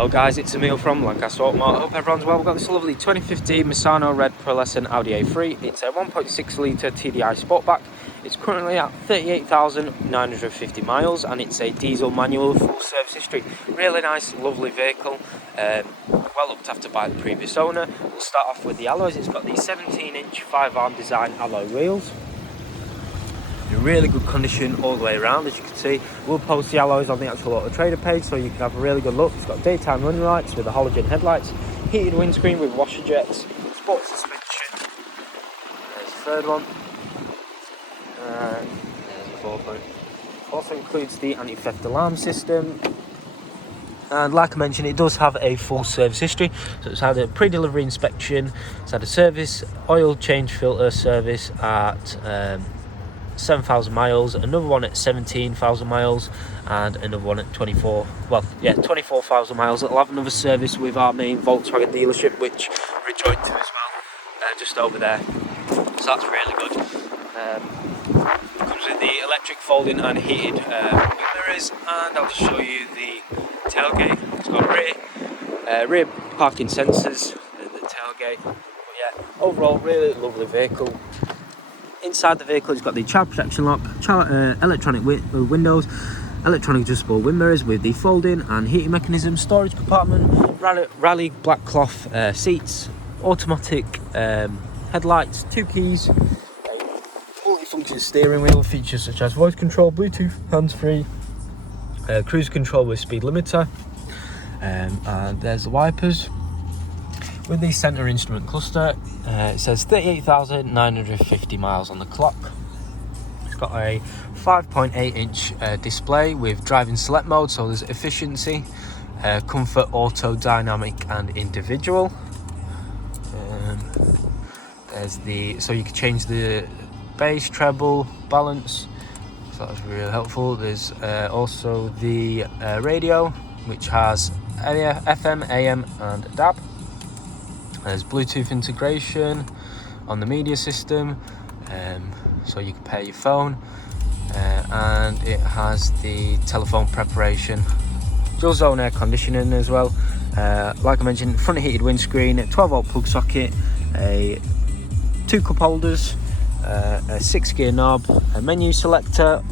Hello guys, it's Emil from Lancaster Automart. I hope everyone's well. We've got this lovely 2015 Misano Red Pearlescent Audi A3. It's a 1.6 litre TDI Sportback. It's currently at 38,950 miles and it's a diesel manual, full service history. Really nice, lovely vehicle. Well looked after by the previous owner. We'll start off with the alloys. It's got the 17-inch 5-arm design alloy wheels. In really good condition all the way around, as you can see. We'll post the alloys on the actual Auto Trader page so you can have a really good look. It's got daytime running lights with the halogen headlights, heated windscreen with washer jets, sport suspension. There's the third one. There's the fourth one. Also includes the anti-theft alarm system. And like I mentioned, it does have a full service history. So it's had a pre-delivery inspection, it's had a service, oil change filter service at 7,000 miles, another one at 17,000 miles, and another one at 24,000 miles. It'll have another service with our main Volkswagen dealership, which we're joined to as well, just over there. So that's really good. Comes with the electric folding and heated mirrors, and I'll just show you the tailgate. It's got rear parking sensors at the tailgate. But yeah, overall, really lovely vehicle. Inside the vehicle, it's got the child protection lock, electronic windows, electronic adjustable wind mirrors with the folding and heating mechanism, storage compartment, Rallye black cloth seats, automatic headlights, 2 keys, a multifunction steering wheel, features such as voice control, Bluetooth, hands-free, cruise control with speed limiter, and there's the wipers. With the centre instrument cluster, it says 38,950 miles on the clock. It's got a 5.8-inch display with driving select mode, so there's efficiency, comfort, auto, dynamic and individual. So you can change the bass, treble, balance, so that's really helpful. There's also the radio, which has FM, AM and DAB. There's Bluetooth integration on the media system, so you can pair your phone, and it has the telephone preparation, dual zone air conditioning as well. Like I mentioned, front heated windscreen, a 12-volt plug socket, 2 cup holders, a 6-gear knob, a menu selector,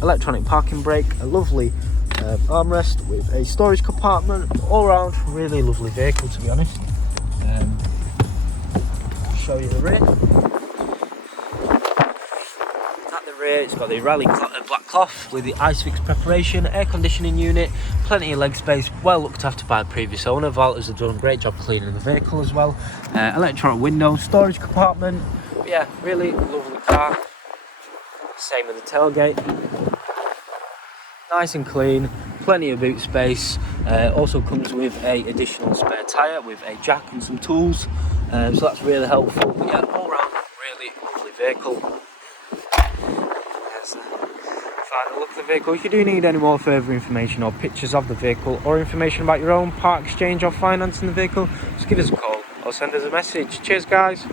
electronic parking brake, a lovely armrest with a storage compartment. All around, really lovely vehicle, to be honest. Show you the rear. At the rear, it's got the Rallye black cloth with the ISOFIX preparation, air conditioning unit, plenty of leg space, well looked after by the previous owner. Valters have done a great job cleaning the vehicle as well. Electronic window, storage compartment. But yeah, really lovely car. Same with the tailgate. Nice and clean, plenty of boot space. Also comes with a additional spare tyre with a jack and some tools, so that's really helpful. But yeah, all round, really lovely vehicle. There's the final look of the vehicle. If you do need any more further information or pictures of the vehicle or information about your own part exchange or financing the vehicle, just give us a call or send us a message. Cheers guys.